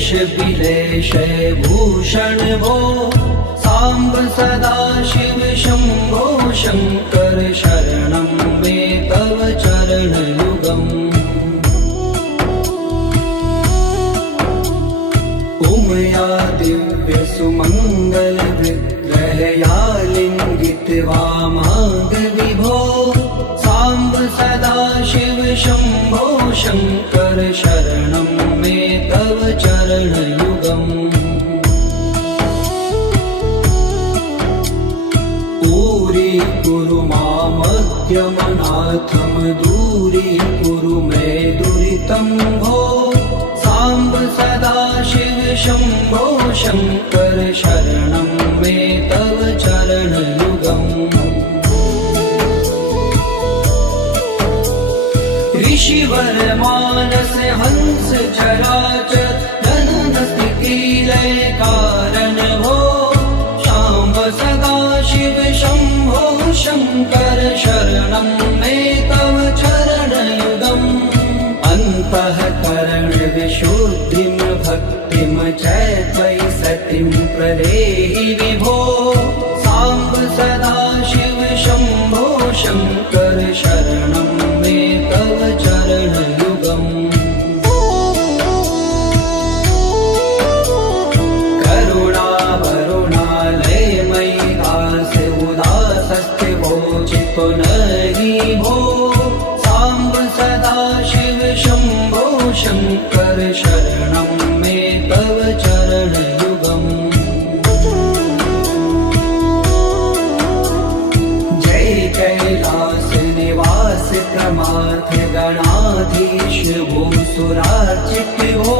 देश विलेशय भूषण भो साम्ब सदा शिव शंभो शंकर शरणं मे तव चरणयुगम् उमया दिव्य सुमंगल विग्रहया लिंगित वामांग विभो साम्ब सदा शिव शंभो शंकर शरणं मे तव चरणयुगम् दूरी मामद्यमनाथम दूरी कुरु मे दुरितं भो साम्ब सदा शिव शंभो शंकर शरणं मे तव चरणयुगम् ऋषिवर मानस हंस चराचर जनन स्थिति लय कारण भो शाम्ब सदा शिव शंभो शंकर शरणं मे तव चरणयुगम् अन्तःकरण विशुद्धिं भक्तिं च त्वयि सतिं प्रदेहि विभो साम्ब सदा शिव शंभो शंकर शरणं मे तव चरणयुगम् नहीं भो साम्ब सदा शिव शंभो शंकर शरणं मे तव चरणयुगम् जय कैलास निवास प्रमाथ गणाधीश भूसुरार्चित हो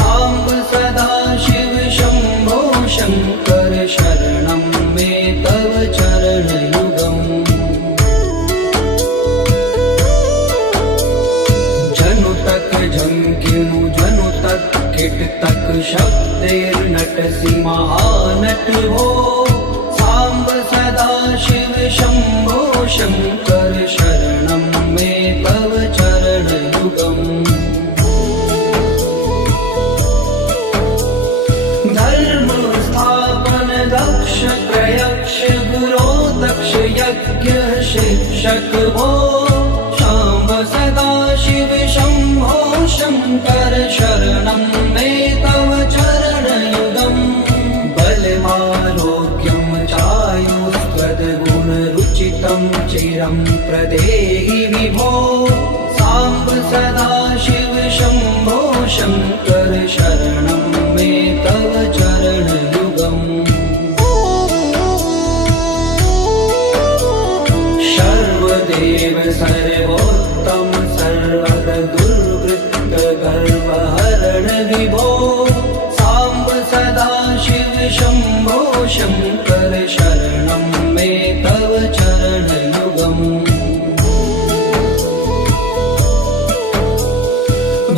साम्ब सदा शिव शंभो शंकर शरणं मे तव चरणयुगम् झंकिनु जनु तक किट तक शब्दैर्नटसि महानट हो साम्ब सदा शिव शंभो शंकर शरणं मे तव चरणयुगम् धर्म स्थापन दक्ष प्रयक्ष गुरो दक्ष यज्ञ शिक्षक हो शाम्ब सदा शिव शंभो शंकर शरणं मे तव चरणयुगम् बलमारोग्यं चायुस्त्वद्गुणरुचितं चिरं प्रदेहि विभो साम्ब सदा शिव शंभो शंकर शरणं मे तव चरणयुगम् सर्वदेव सर्वोत्तम सर्वद दुर्वृत्त गर्वहरण विभो साम्ब सदा शिव शंभो शंकर शरणं मे तव चरणयुगम्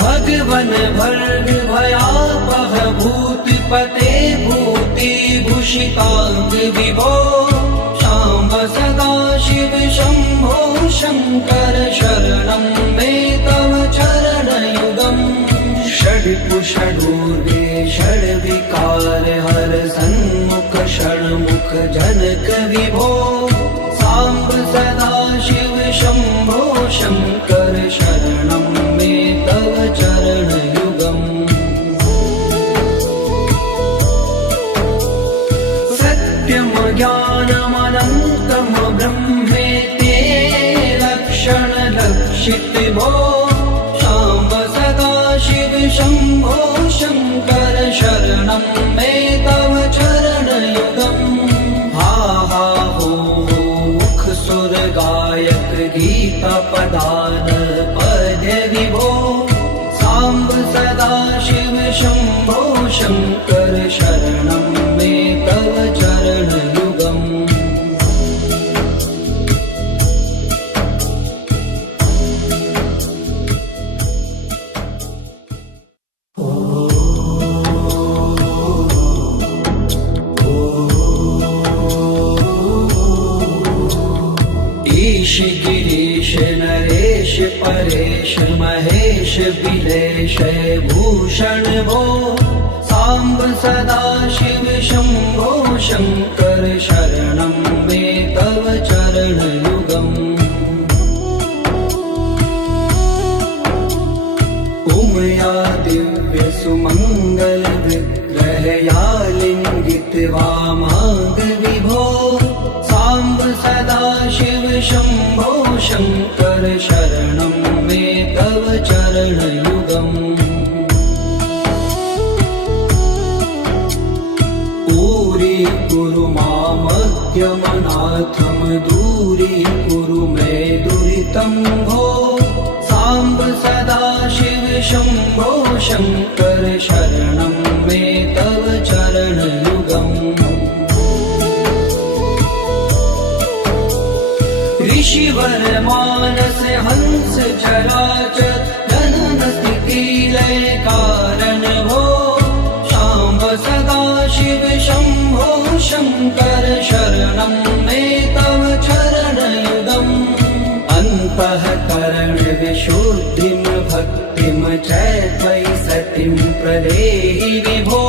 भगवन भर्ग भयापह भूतिपते भूतिभूषितांग विभो साम्ब सदा शिव शंभो शंकर शरणं मे तव चरणयुगम् षड्पुषडूर्वे षड्विकार हर सन्मुख षण्मुख जनक विभो साम्ब सदा शिव शंभो शंकर शरणं मे तव चरणयुगम् सत्यम ज्ञानमनन्तं ब्रह्मेति लक्षण लक्षित भो साम्ब सदा शिव शंभो शंकर शरणं मे तव चरणयुगम् हा हा परेश महेश बिलेश भूषण भो सांब सदा शिव शंभो शंकर शरणं मे तव चरणयुगम् उमया दिव्य सुमंगल विग्रहया लिंगित वामांग विभो सांब सदा शिव शंभो शंकर शरणं मे तव चरणयुगम् कुरु मामद्यमनाथं दूरीकुरु मे दुरितं भो सांब सदा शिव शंभो शंकर शरणं मे तव चरणयुगम् ऋषिवर मानस हंस चराचर जनन स्थिति लय कारण भो सांब सदा शिव शंभो शंकर शरणं मे तव चरणयुगम् अन्तःकरण विशुद्धिं भक्तिं च त्वयि सतिं प्रदेहि विभो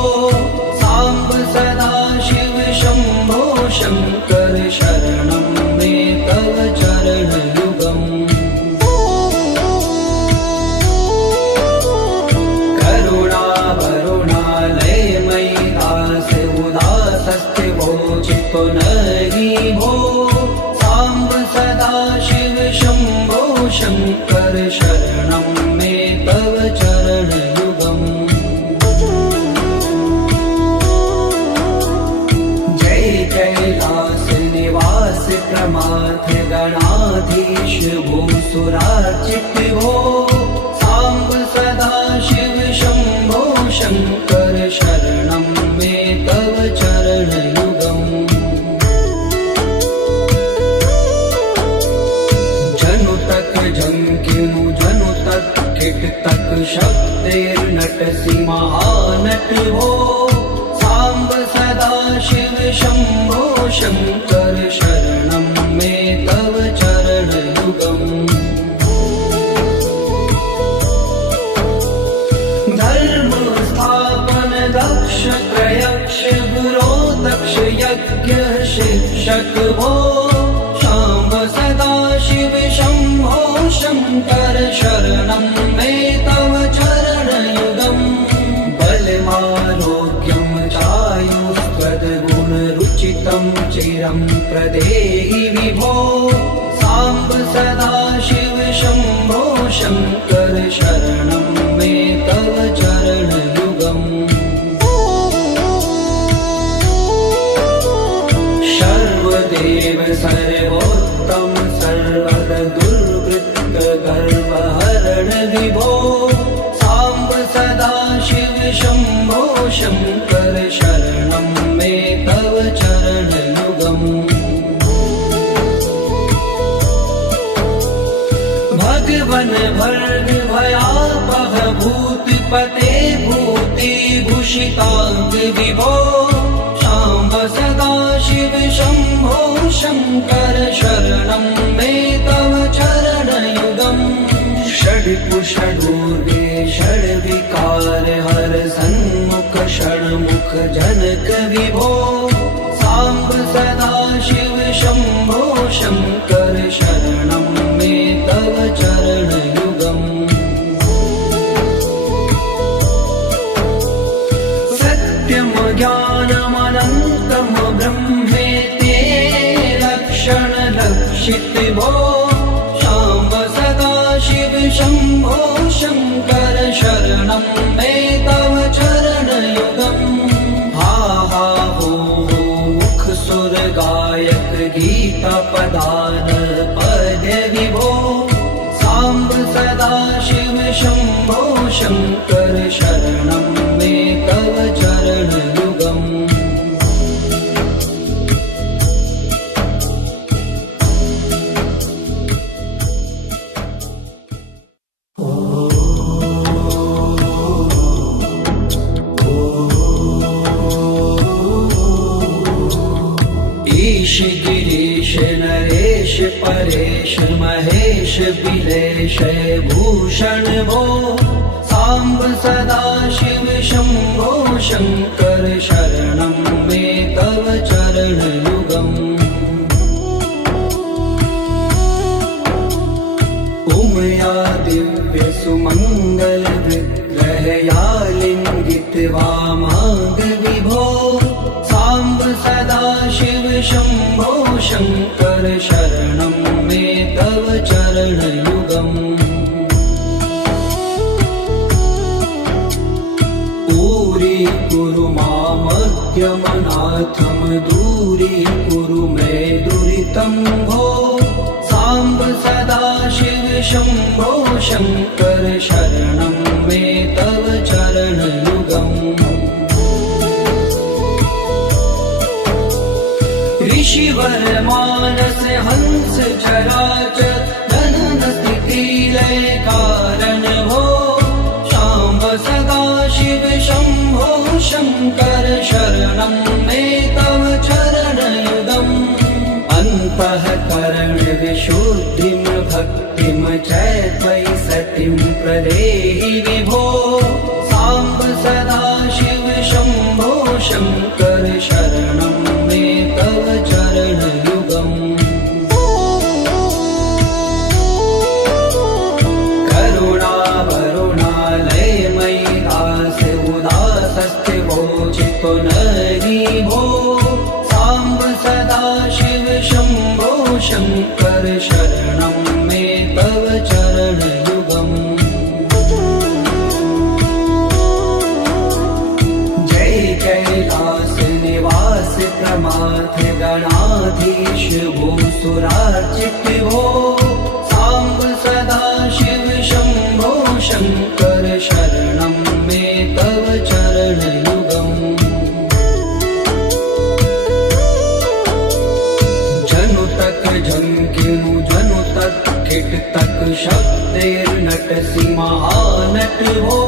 सांब सदा शिव शंभो शंकर शरणं मे तव चरणयुगम् चित्तो नहि भो सांब सदा शिव शंभो शंकर शरणं मे तव चरणयुगम् जय कैलास निवास प्रमाथ गणाधीश भूसुरार्चित भो सांब सदा शिव शंभो शंकर शरणं मे तव चरणयुगम् जंकिनु जनु तक किट तक शब्देर्नटसि महानट भो सांब सदा शिव शंभो शंकर शरणं मे तव चरणयुगम् धर्म स्थापन दक्ष त्रयक्ष गुरो दक्ष यज्ञ शिक्षक भो सांब सदा शिव शंभो शंकर शरणं मे तव चरणयुगम् बलमारोग्यं चायुस्त्वद्गुणरुचितं चिरं प्रदेहि विभो सांब सदा शिव शंभो शंकर शरणं मे तव चरणयुगम् सर्वदेव सर्वोत्तम सर्वर दुर्वृत्त गर्वहरण विभो सांब सदा शिव शंभो शंकर शरणं मे तव चरणयुगम् भगवन भर्ग भयापह भूतिपते भूति भूषितांग विभो सांब सदा शिव शंभो शंकर शरणं मे तव चरणयुगम् षड्कुषडूर्गे षड्विकार हर सन्मुख षण्मुख जनक विभो सांब सदा शिव शंभो शंकर शरणं मे तव चरणयुगम् सत्यं ज्ञानमनन्तं ब्रह्मेति लक्षण लक्षित भो सांब सदा शिव शंभो शंकर शरणं मे तव चरणयुगम् हा हा हो मुख सुर गायक गीता पदान पद्य विभो सांब सदा शिव शंभो शंकर शरणं मे तव चरणयुगम् ईश गिरीश नरेश देश परेश महेश बिलेश भूषण भो सांब सदा शिव शंभो शंकर शरणं मे तव चरण युगम् उमया दिव्य सुमंगल विग्रहया लिंगित वामांग विभो सांब सदा शिव शंभो शंकर शरणं मे तव चरण युगम् पूरी कुरु मामग्यमनाथम दूरी कुरु मे दुरितं भो सांब सदा शिव शंभो शंकर शरणं मे तव चरण युगम् ऋषिवर मानस हंस चराचर धनन स्थिति लय कारण भो शाम्ब सदा शिव शंभो शंकर शरणं मे तव चरण युगम् अन्तःकरण विशुद्धिं भक्तिं च त्वयि सतिं प्रदेहि विभो सांब सदा शिव शंभो शंकर शरणं मे तव चरण युगम् करुणा वरुणालय मयि दास उदासस्थिवोचितो नरि भो सांब सदा शिव शंभो शंकर शरणं मे तव चरण युगम् जय कैलास निवास प्रमाथ गणाधीश भूसुरार्चित भो सांब सदा शिव शंभो शंकर शरणं मे तव चरण युगम् जनु तक झंकिनु जनु तक किट तक शब्देर्नटसि महानट भो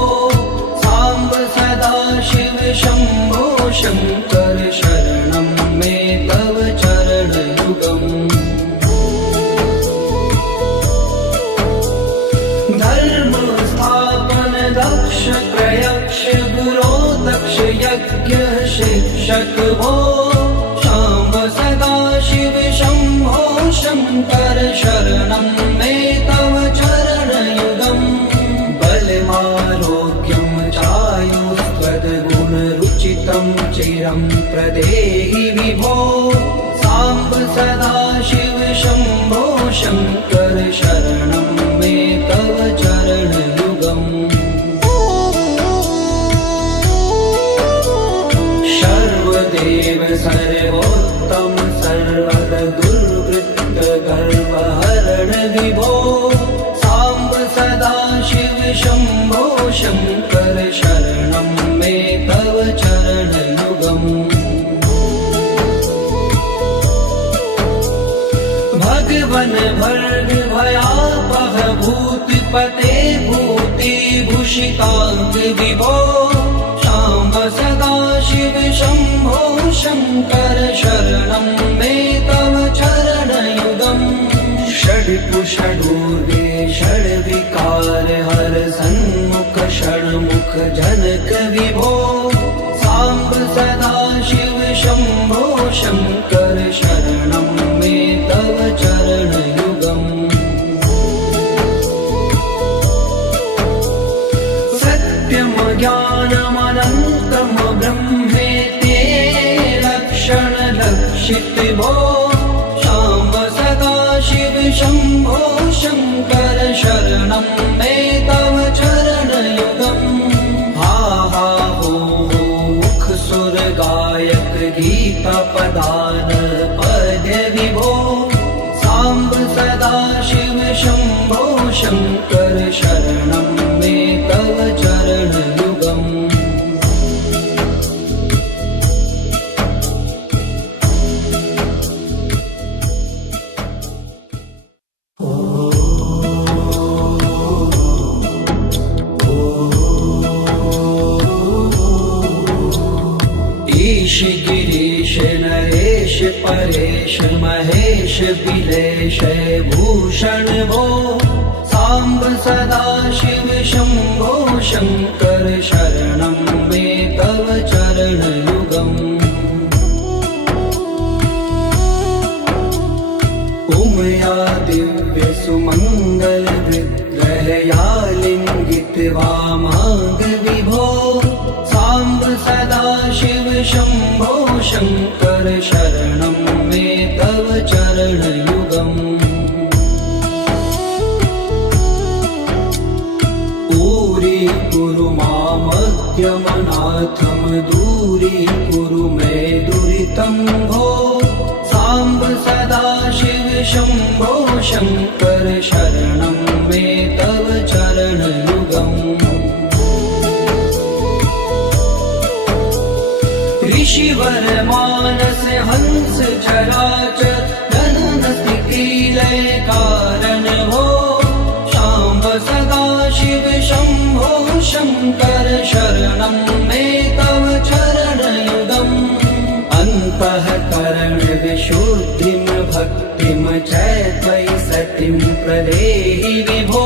सांब सदा शिव शंभो शंकर शरणं मे तव चरण युगम् धर्म स्थापन दक्ष प्रयक्ष गुरो दक्ष यज्ञ शिक्षक भो शाम्ब सदा शिव शंभो शंकर शरणं मे तव चरण युगम् बलमारोग्यं चायुस्त्वद्गुणरुचितं चिरं प्रदेहि विभो सांब सदा शिव शंभो शंकर शरणं मे तव चरण युगम् सर्वदेव सर्वोत्तम सर्वद दुर्वृत्त गर्वहरण विभो सांब सदा शिव शंभो शंकर शरणं मे तव चरण युगम् भगवन भर्ग भयापह भूतिपते भूति भूषितांग विभो शाम्ब सदा शिव शंभो शंकर शरणं मे तव चरण युगम् षड्कुषडूर्गे षड्विकार हर सन्मुख षण्मुख जनक विभो सांब सदा शिव शंभो शंकर शरणं मे तव चरण युगम् सत्यम ज्ञानमनन्तं ब्रह्मेति लक्षण लक्षित भो शाम्ब सदा शिव शंभो शंकर शरणं मे तव चरण युगम् हा हा हो मुख सुर गायक गीता पदान पद्य विभो सांब सदा शिव शंभो शंकर शरणं मे तव चरण युगम् ईश गिरीश नरेश देश परेश महेश बिलेश भूषण भो सांब सदा शिव शंभो शंकर शरणं मे तव चरणयुगम् उमया दिव्य सुमंगल विग्रहया लिंगित वामांग विभो सांब सदा शिव शंभो शंकर शरणं मे तव चरणयुगम् कुरु मामद्यमनाथं दूरीकुरु मे दुरितं भो सांब सदा शिव शंभो शंकर शरणं मे तव चरणयुगम् ऋषिवर मानस हंस चराचर जनन स्थिति लय कारण भो सांब सदा शिव शंभो शंकर शरणं मे तव चरणयुगम् अन्तःकरण विशुद्धिं भक्तिं च त्वयि सतिं प्रदेहि विभो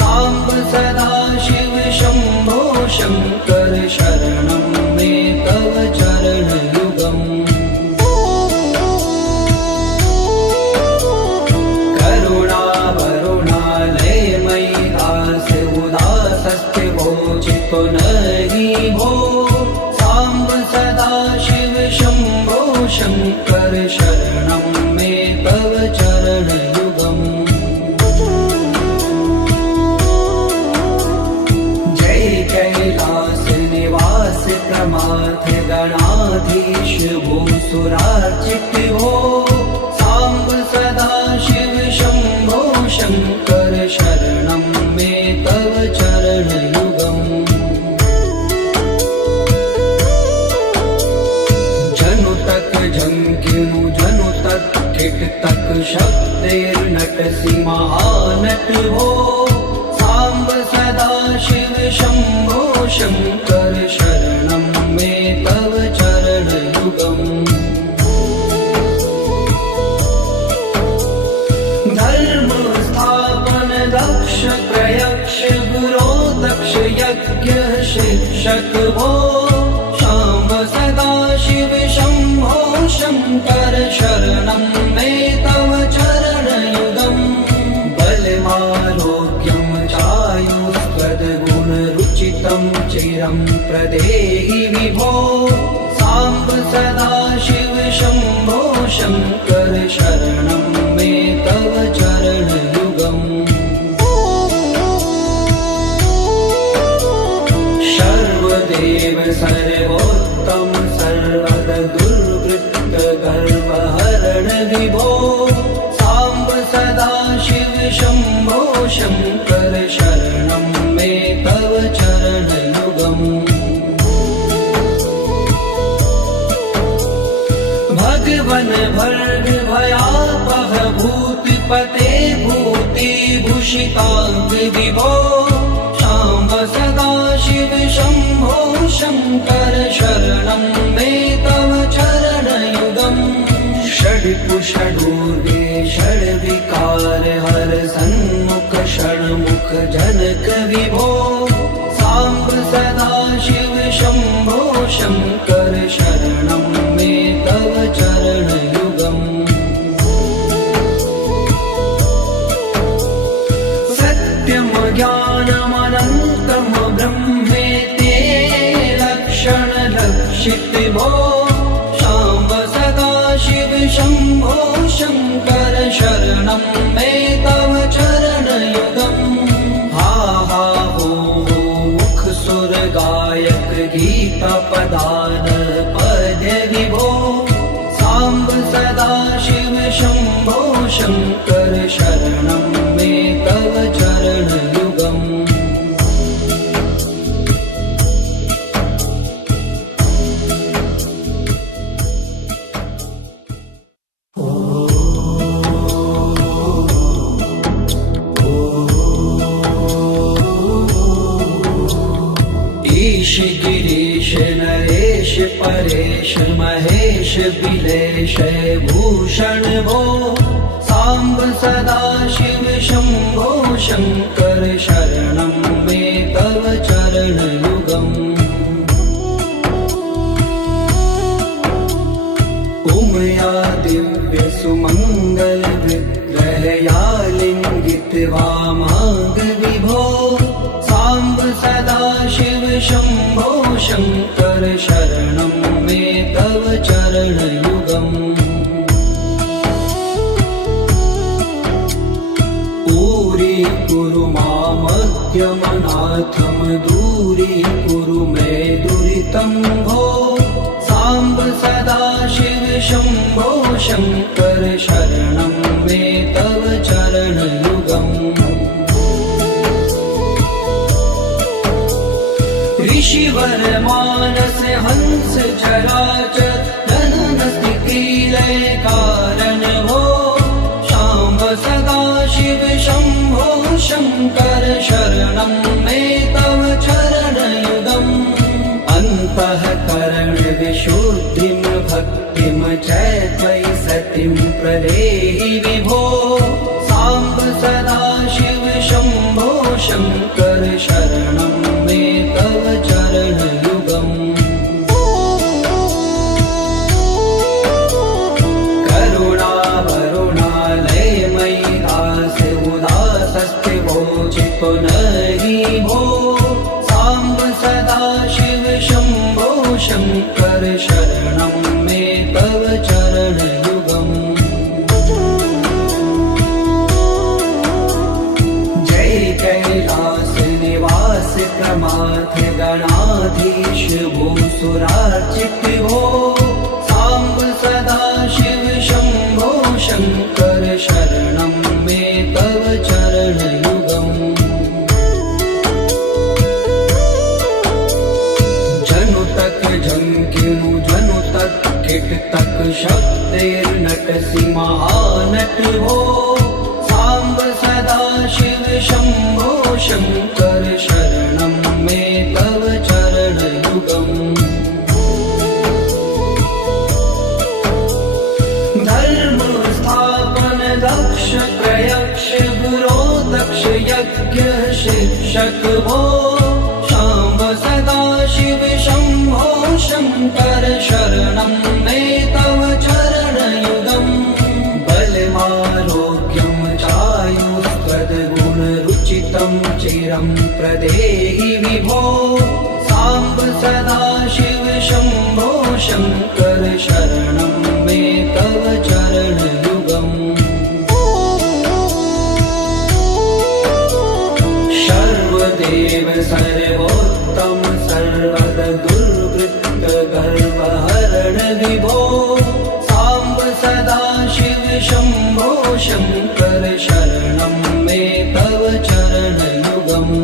सांब सदा शिव शंभो शंकर शरणं मे तव चरणयुगम् नहि भो सांब सदा शिव शंभो शंकर शरणं मे तव चरणयुगम् जय कैलास निवास प्रमाथ गणाधीश भूसुरार्चित भो सांब सदा शिव शंभो शंकर शरणं मे तव चरणयुगम् झंकिनु जनु तक किट तक शब्देर्नटसि महानट भो सांब सदा शिव शंभो शंकर शरणं मे तव चरणयुगम् धर्म स्थापन दक्ष प्रयक्ष गुरो दक्ष यज्ञ शिक्षक भो सांब सदा शिव शंभो शंकर शरणं मे तव चरणयुगम् बलमारोग्यं चायुस्त्वद्गुणरुचितं चिरं प्रदेहि विभो सांब सदा शिव शंभो शंकर शरणं मे तव चरणयुगम् सर्वदेव सर्वोत्तम सर्वद दुर्वृत्त गर्वहरण विभो सांब सदा शिव शंभो शंकर शरणं मे तव चरणयुगम् भगवन भर्ग भयापह भूतिपते भूतिभूषितांग विभो सांब सदा शिव शंभो शंकर शरणं मे तव चरणयुगम् षड्कुषडूर्गे षड्विकार हर सन्मुख षण्मुख जनक विभो सांब सदा शिव शंभो शंकर शरणं मे तव चरणयुगम् सत्यम ज्ञानमनन्तम ब्रह्मेते लक्षण लक्षित भो सांब सदा शिव शंभो शंकर शरणं मे तव चरणयुगम् हा हा हो मुख सुर गायक गीता पदान पद्य विभो सांब सदा शिव शंभो शंकर शरणं मे तव चरणयुगम् महेश बिलेश भूषण भो सांब सदा शिव शंभो शंकर शरणं मे तव चरण युगम् उमया दिव्य सुमंगल विग्रहया लिंगित वामांग विभो सांब सदा शिव शंभो शंकर शरणं मे तव चरण युगम् पूरी कुरु मामद्यमनाथम दूरी कुरु मे दुरितं भो सांब सदा शिव शंभो शंकर शरणं मे तव चरण युगम् ऋषिवर मानस हंस चराचर जनन स्थिति लय कारण भो शाम्ब सदा शिव शंभो शंकर शरणं मे तव चरण युगम् अन्तःकरण विशुद्धिं भक्तिं च त्वयि सतिं प्रदेहि विभो सांब सदा शिव शंभो शंकर शरणं मे तव चरण युगम् करुणा वरुणालय मयि दास उदासस्थिवो चित्तो नहि भो सांब सदा शिव शंभो शंकर शरणं मे तव चरण युगम् जय कैलास निवास प्रमाथ गणाधीश भूसुरार्चित भो सांब सदा शिव शंभो शंकर शरणं मे तव चरण युगम् जनु तक झंकिनु जनु तक किट तक शब्दैर्नटसि महानट भो सांब सदा शिव शंभो शंकर शरणं मे तव चरण युगम् धर्म स्थापन दक्ष प्रयक्ष गुरो दक्ष यज्ञ शिक्षक भो शाम्ब सदा शिव शंभो शंकर शरणं मे तव चरण युगम् बलमारोग्यं चायुस्त्वद्गुणरुचितं चिरं प्रदेहि विभो सांब सदा शिव शंभो शंकर शरणं मे तव चरण युगम् सर्वदेव सर्वोत्तम सर्वद दुर्वृत्त गर्वहरण विभो सांब सदा शिव शंभो शंकर शरणं मे तव चरण युगम्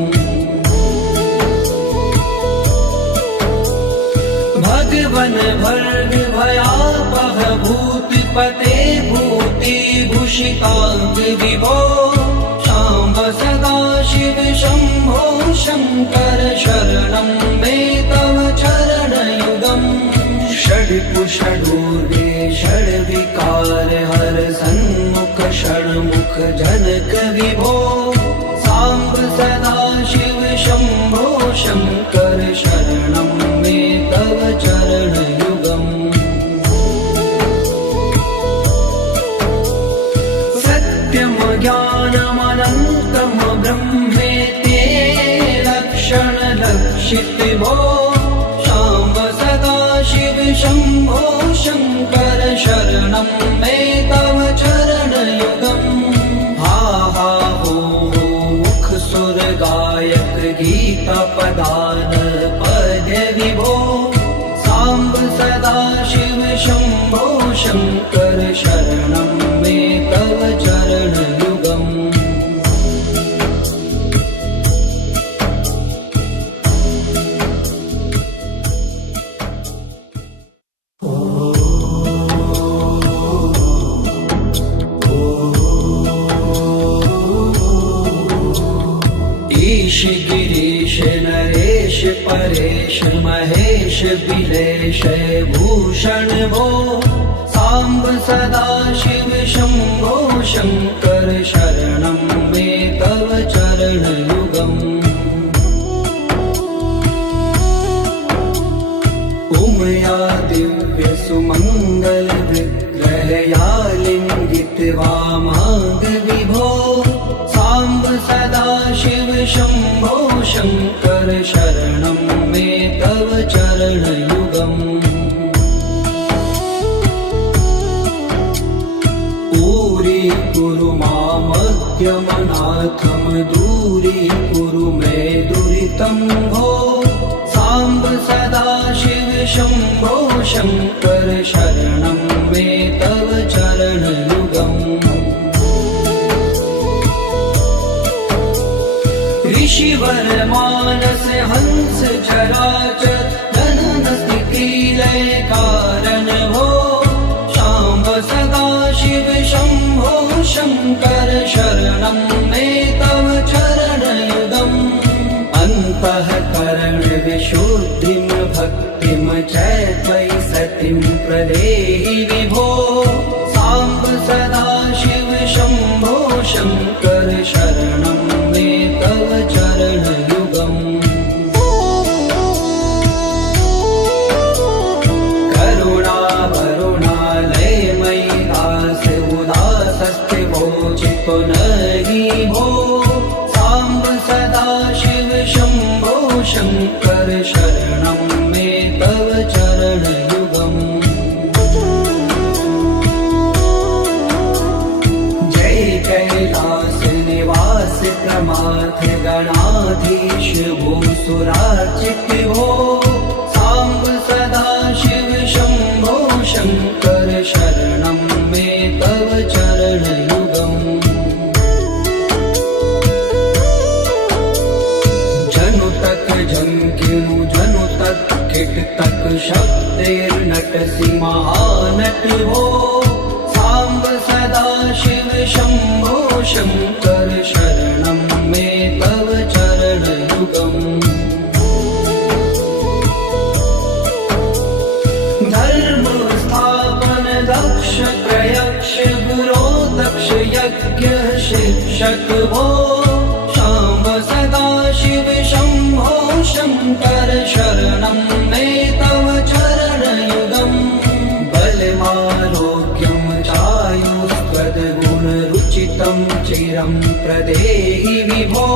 भगवन भर्ग भयापह भूतिपते भूति भूषितांग विभो शाम्ब सदा शिव शंभो शंकर शरणं मे तव चरण युगम् षड्कुषडूर्वे षड्विकार हर सन्मुख षण्मुख जनक विभो सांब सदा शिव शंभो शंकर शरणं मे तव चरण युगम् सत्यम ज्ञानमनन्तं ब्रह्मेति लक्षण लक्षित भो शाम्ब सदा शिव शंभो शंकर शरणं मे तव चरण युगम् हा हा हो मुख सुर गायक गीता पदान पद्य विभो सांब सदा शिव शंभो शंकर शरणं मे तव चरण युगम् ईश गिरीश नरेश परेश महेश बिलेश गिरीशे भूषण भो साम्ब सदाशिव शम्भो शङ्कर शरणं मे तव चरणयुगम् उमया दिव्य सुमङ्गल विग्रहया लिङ्गित वामाङ्ग विभो साम्ब सदाशिव शम्भो शङ्कर शरणं मे तव चरणयुगम् दूरी मामज्ञमनाथं दूरीकुरु मे दुरितं भो साम्ब सदाशिव शम्भो शङ्कर शरणं मे तव चरणयुगम् ऋषिवर मानस हंस चराचर जनन स्थिति लय कारण भो शाम्ब सदाशिव शम्भो शङ्कर शरणं मे तव चरणयुगम् अन्तःकरण विशुद्धिं भक्तिं च त्वयि सतिं प्रदेहि विभो साम्ब सदाशिव शम्भो शङ्कर शरणं मे तव चरणयुगम् पुनरि भो साम्ब सदाशिव शम्भो शङ्कर शरणं मे तव चरणयुगम् जय कैलास निवास प्रमाथ गणाधीश भूसुरार्चित भो साम्ब सदाशिव शम्भो शङ्कर शरणं मे तव चरणयुगम् झंकिनु जनु तक किट तक शब्देर्नटसि महानट हो साम्ब सदाशिव शम्भो शङ्कर शरणं मे तव चरणयुगम् धर्म स्थापन दक्ष प्रयक्ष गुरो दक्ष यज्ञ शिक्षक भो शाम्ब सदाशिव शम्भो शङ्कर शरणं मे तव चरणयुगम् बलमारोग्यं चायुस्त्वद्गुणरुचितं चिरं प्रदेहि विभो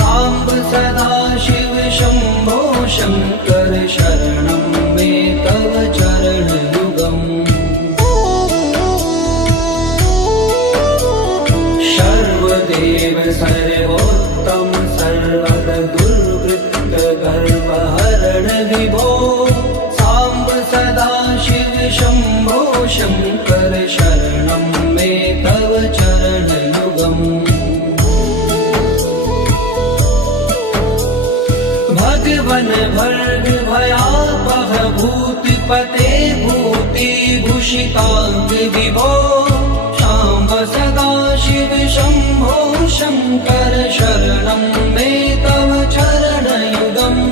साम्ब सदाशिव शम्भो शङ्कर शरणं मे तव चरणयुगम् सर्वदेव सर्वोत्तम सर्वद दुर्वृत्त गर्वहरण विभो साम्ब सदाशिव शम्भो शङ्कर शरणं मे तव चरणयुगम् भगवन् भर्ग भयापह भूतिपते भूतिभूषिताङ्ग विभो साम्ब सदाशिव शम्भो शङ्कर शरणं मे तव चरणयुगम्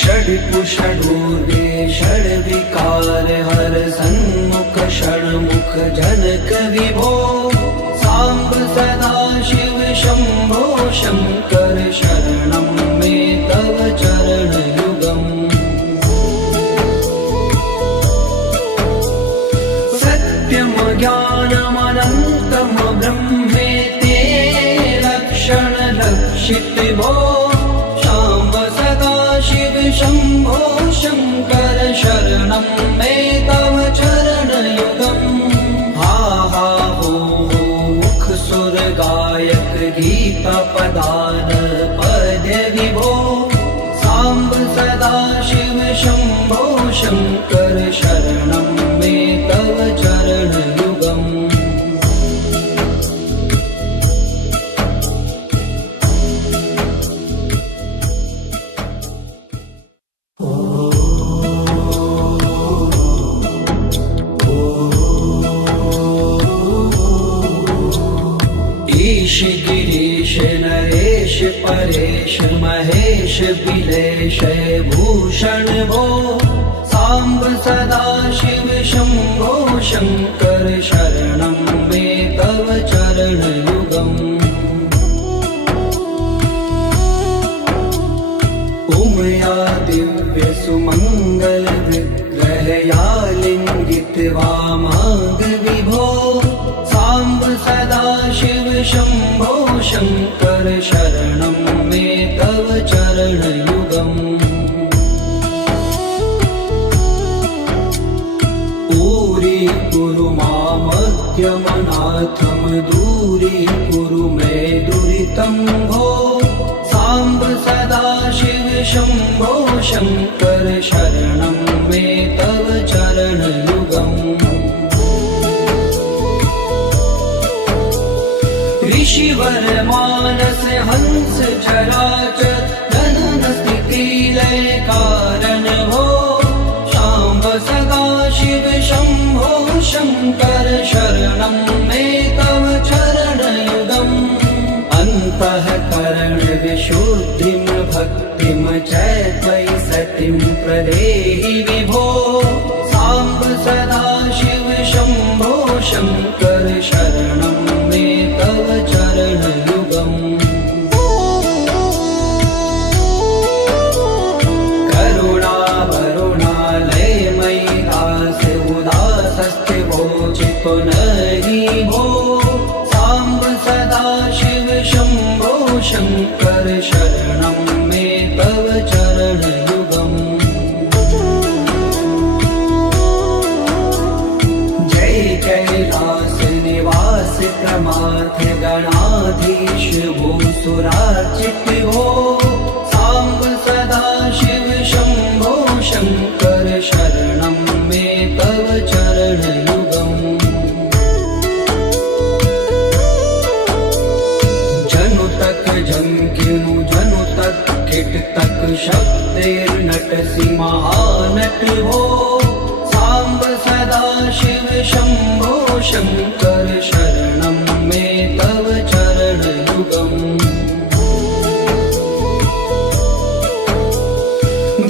षड्पुषडूर्वे षड्विकार हर सन्मुख षण्मुख जनक विभो साम्ब सदाशिव शम्भो शङ्कर शरणं मे तव चरणयुगम् सत्यं ज्ञानमनन्तं ब्रह्मेति लक्षणलक्षित भो शाम्ब सदाशिव शम्भो शङ्कर शरणं मे तव चरणयुगम् हा हा हो मुख सुर गायक गीता पदान पद्य विभो साम्ब सदाशिव शम्भो शङ्कर शरणं मे तव चरणयुगम् ईश गिरीश नरेश परेश महेश बिलेश भूषण भो साम्ब सदा शिव शम्भो शङ्कर शरणं मे तव चरणयुगम् उमया दिव्य सुमङ्गल विग्रहया लिङ्गित वामाग विभो साम्ब सदा शिव शम्भो शङ्कर शरणं मे तव चरणयुगम् कुरु मामद्यमनाथं दूरीकुरु मे दुरितं भो साम्ब सदा शिव शम्भो शङ्कर शरणं मे तव चरणयुगम् ऋषिवर मानस हंस चराचर जनन स्थिति लय कारण भो शाम्ब सदा शिव शम्भो शङ्कर शरणं मे तव चरणयुगम् अन्तःकरण विशुद्धिं भक्तिं च त्वयि सतिं प्रदेहि विभो साम्ब सदा शिव शम्भो शङ्कर शरणं मे तव चरणयुगम् पुनहि भो साम्ब सदा शिव शम्भो शङ्कर शरणं मे तव चरणयुगम् जय कैलास निवास प्रमाथ गणाधीश भूसुरार्चित भो साम्ब सदा शिव शम्भो शङ्कर शरणं मे तव चरणयुगम् जंकिनु जनु तक किट तक शब्दैर्नटसि महानट हो साम्ब सदा शिव शम्भो शङ्कर शरणं मे तव चरणयुगम्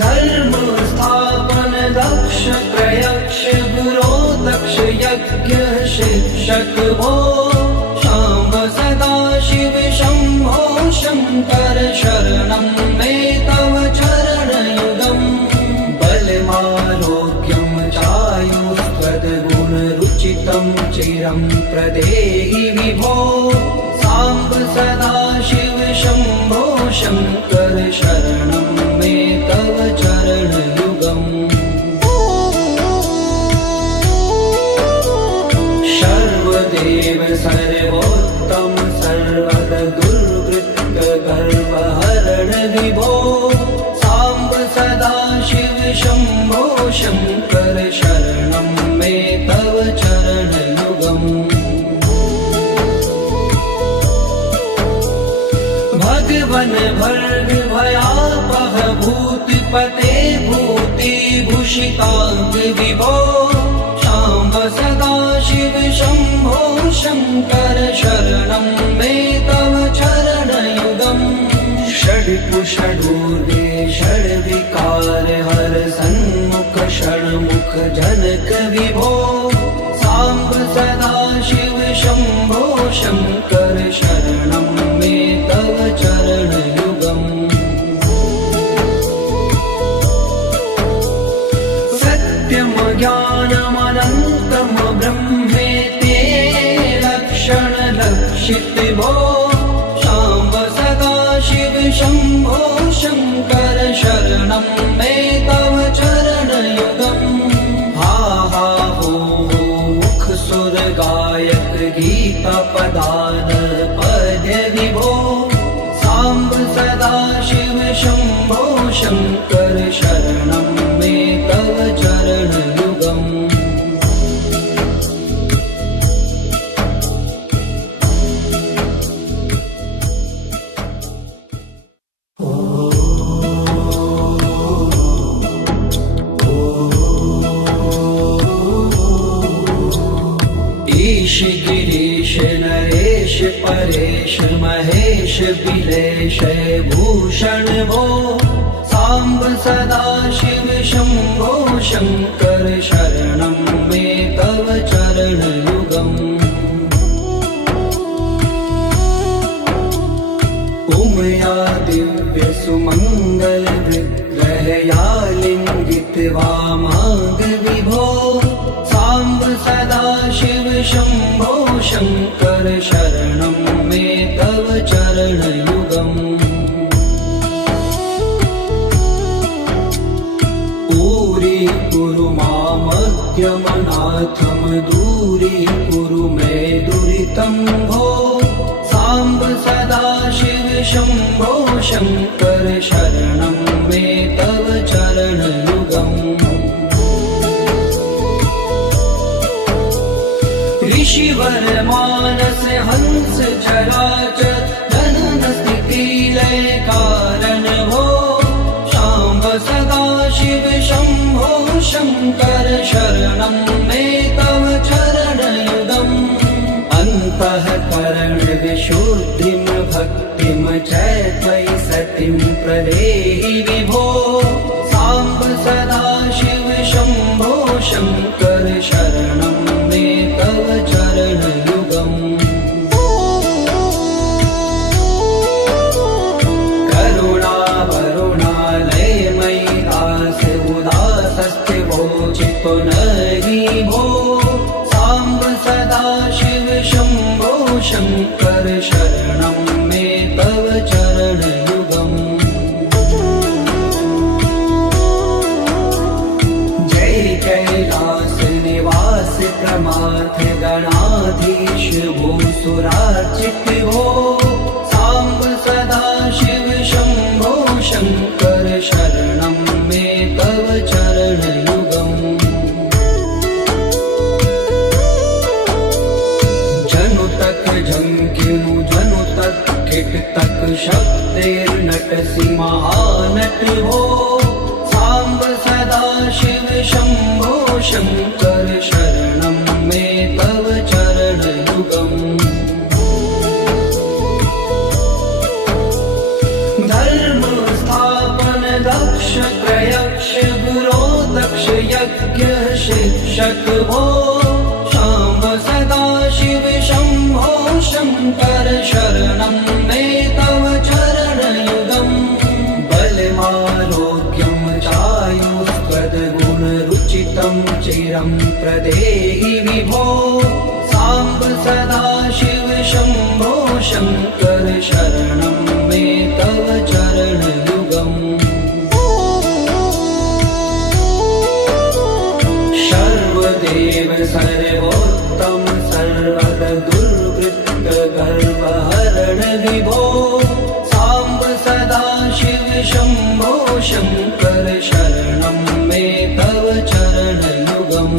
धर्म स्थापन दक्ष प्रयक्ष गुरो दक्ष यज्ञ शिक्षक भो शाम्ब सदा शिव शम्भो शङ्कर शरणं मे तव चरणयुगम् बलमारोग्यं चायुस्त्वद्गुणरुचितं चिरं प्रदेहि विभो साम्ब सदा शिव शम्भो शङ्कर शरणं मे तव चरणयुगम् सर्वदेव सर्वोत्तम सर्वद दुर्वृत्त गर्वहरण विभो साम्ब सदा शिव शम्भो शङ्कर शरणं मे तव चरणयुगम् भगवन् भर्ग भयापह भूतिपते भूतिभूषिताङ्ग विभो साम्ब सदा शिव शम्भो शङ्कर शरणं मे तव चरणयुगम् षड्कुषडूर्वे षड्विकार हर सन्मुख षण्मुख जनक विभो साम्ब सदा शिव शम्भो शङ्कर शरणं मे तव चरणयुगम् सत्यं ज्ञानमनन्तं ब्रह्मेते लक्षण लक्षित भो साम्ब सदा शिव शम्भो शङ्कर शरणं मे तव चरणयुगम् हा हा हो मुख सुर गायक गीता पदान पद्य विभो साम्ब सदा शिव शम्भो शङ्कर शरणं मे तव चरणयुगम् ईश गिरीश नरेश परेश महेश बिलेश भूषण भो साम्ब सदा शिव शम्भो शङ्कर शरणं मे तव चरणयुगम् उमया दिव्य सुमङ्गल विग्रहया लिङ्गित वामाङ्ग विभो साम्ब सदा शिव शम्भो शङ्कर शरणं मे तव चरणयुगम् कुरु मामद्यमनाथं दूरीकुरु मे दुरितं भो साम्ब सदा शिव शम्भो शङ्कर शरणं मे तव चरणयुगम् ऋषिवर मानस हंस चराचर जनन स्थिति लय कारण भो शाम्ब सदा शिव शम्भो शङ्कर शरणं मे तव चरणयुगम् अन्तःकरण विशुद्धिं भक्तिं च त्वयि सतिं प्रदेहि विभो साम्ब सदा शिव शम्भो शङ्कर शरणं मे तव चरणयुगम् चित्तो नहि भो साम्ब सदा शिव शम्भो शङ्कर शरणं मे तव चरणयुगम् जय कैलास निवास प्रमाथ गणाधीश भूसुरार्चित भो साम्ब सदा शिव शम्भो शङ्कर शरणं मे तव चरणयुगम् जनु तक झंकिनु जनु तक किट तक शब्देर्नटसि महानट हो साम्ब सदा शिव शम्भो शङ्कर शरणं मे तव चरणयुगम् धर्म स्थापन दक्ष प्रयक्ष गुरो दक्ष यज्ञ शिक्षक भो शाम्ब सदा शिव शम्भो शङ्कर शरणं मे तव चरणयुगम् बलमारोग्यं चायुष्पदगुणरुचितं चिरं प्रदेहि विभो साम्ब सदा शिव शम्भो शङ्कर शरणं मे तव चरणयुगम् सर्वदेव सर्वोत्तम सर्वद दुर्वृत्त गर्वहरण विभो साम्ब सदा शिव शम्भो शङ्कर शरणं मे तव चरणयुगम्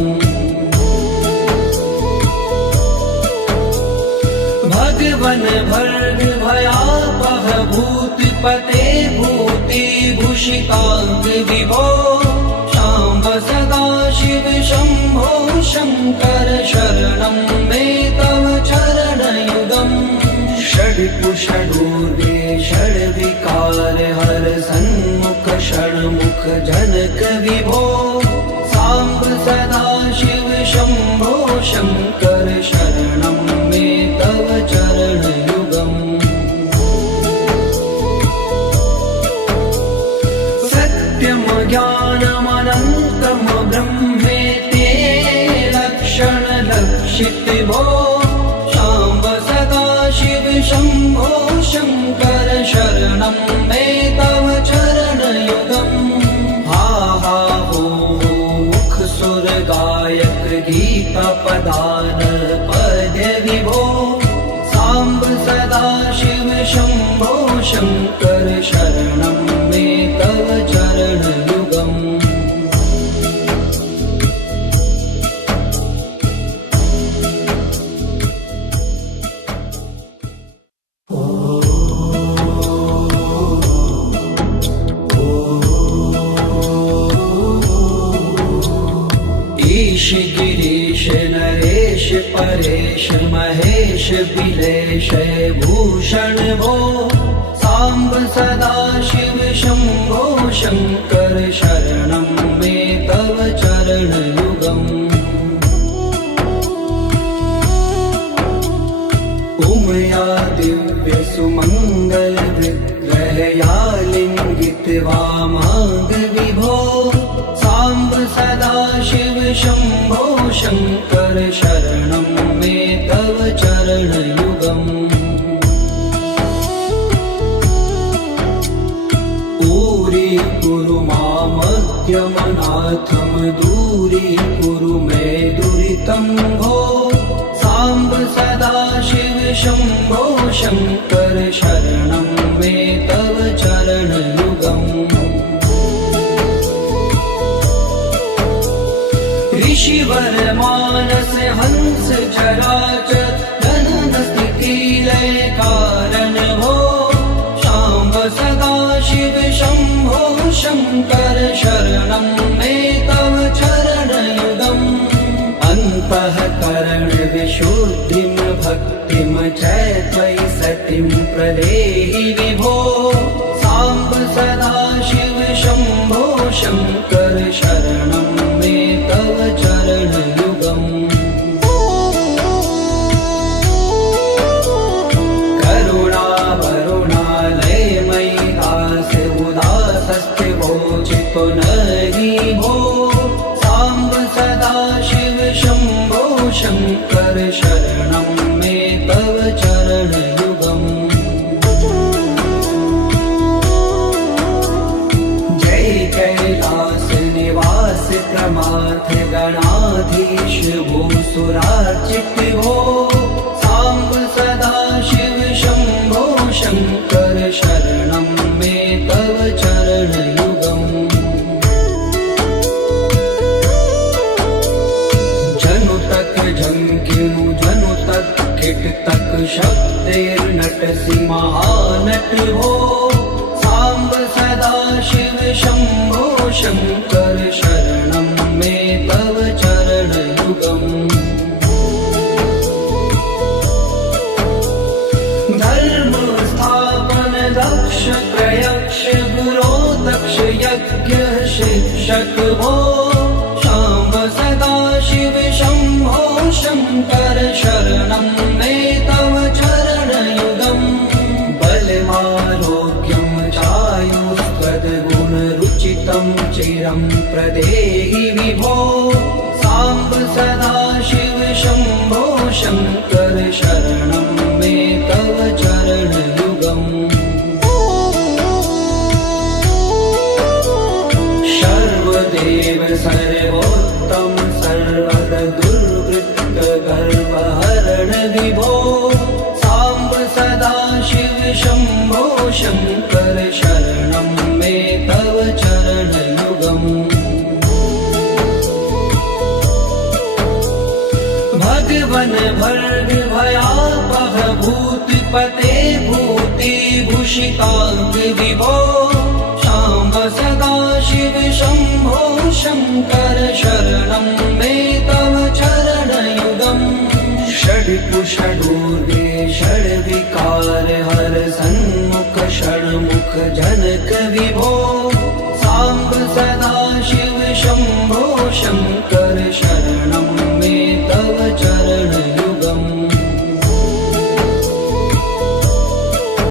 भगवन भर्ग भयापह भूतिपते भूतिभूषिताङ्ग विभो शाम्ब सदा शिव शम्भो शङ्कर शरणं मे तव चरणयुगम् षड्कुषडूर्वे षड्विकार हर सन्मुख षण्मुख जनक विभो साम्ब सदा शिव शम्भो शङ्कर शरणं मे तव चरणयुगम् सत्यं ज्ञानमनन्तं ब्रह्मेति लक्षणलक्षित भो शाम्ब सदा शिव शम्भो शङ्कर शरणं मे तव चरणयुगम् हा हा हो मुख सुर गायक गीता पदान पद्य विभो साम्ब सदा शिव शम्भो शङ्कर शरणं मे तव चरणयुगम् ईश गिरीश नरेश परेश महेश बिलेश भूषण भो साम्ब सदा शिव शम्भो शङ्कर शरणं मे तव चरणयुगम् उमया दिव्य सुमङ्गल विग्रहया लिङ्गित वामाङ्ग विभो साम्ब सदा शिव शम्भो शङ्कर शरणं मे तव चरणयुगम् कुरु मामद्यमनाथं दूरीकुरु मे दुरितं भो साम्ब सदा शिव शम्भो शङ्कर शरणं मे तव चरणयुगम् ऋषिवर मानस हंस चराचर जनन स्थिति लय कारण भो शाम्ब सदा शिव शम्भो शङ्कर शरणं मे तव चरणयुगम् अन्तःकरण विशुद्धिं भक्तिं च त्वयि सतिं प्रदेहि विभो साम्ब सदा शिव शम्भो शङ्कर शरणं मे तव चरणयुगम् पुनरि भो साम्ब सदा शिव शम्भो शङ्कर शरणं मे तव चरणयुगम् जय कैलास निवास प्रमाथ गणाधीश भूसुरार्चित भो साम्ब सदा शिव शम्भो शङ्कर शरणं मे तव चरणयुगम् झंकिनु जनु तक किट तक शब्देर्नटसि महानट हो साम्ब सदा शिव शम्भो शङ्कर शरणं मे तव चरणयुगम् धर्म स्थापन दक्ष प्रयक्ष गुरो दक्ष यज्ञ शिक्षक भो शाम्ब सदा शिव शम्भो शङ्कर शरणं मे तव चरणयुगम् बलमारोग्यं चायुष्पदगुणरुचितं चिरं प्रदेहि विभो साम्ब सदा शिव शम्भो शङ्कर शरणं मे तव चरणयुगम् सर्वदेव सर्वोत्तम सर्वद दुर्वृत्त गर्वहरण विभो साम्ब सदा शिव शम्भो शङ्कर शरणं मे तव चरणयुगम् भगवन भर्ग भयापह भूतिपते भूतिभूषिताङ्ग विभो साम्ब सदा शिव शम्भो शङ्कर शरणं मे तव चरणयुगम् षड्कुषडूर्गे षड्विकार हर सन्मुख षण्मुख जनक विभो साम्ब सदा शिव शम्भो शङ्कर शरणं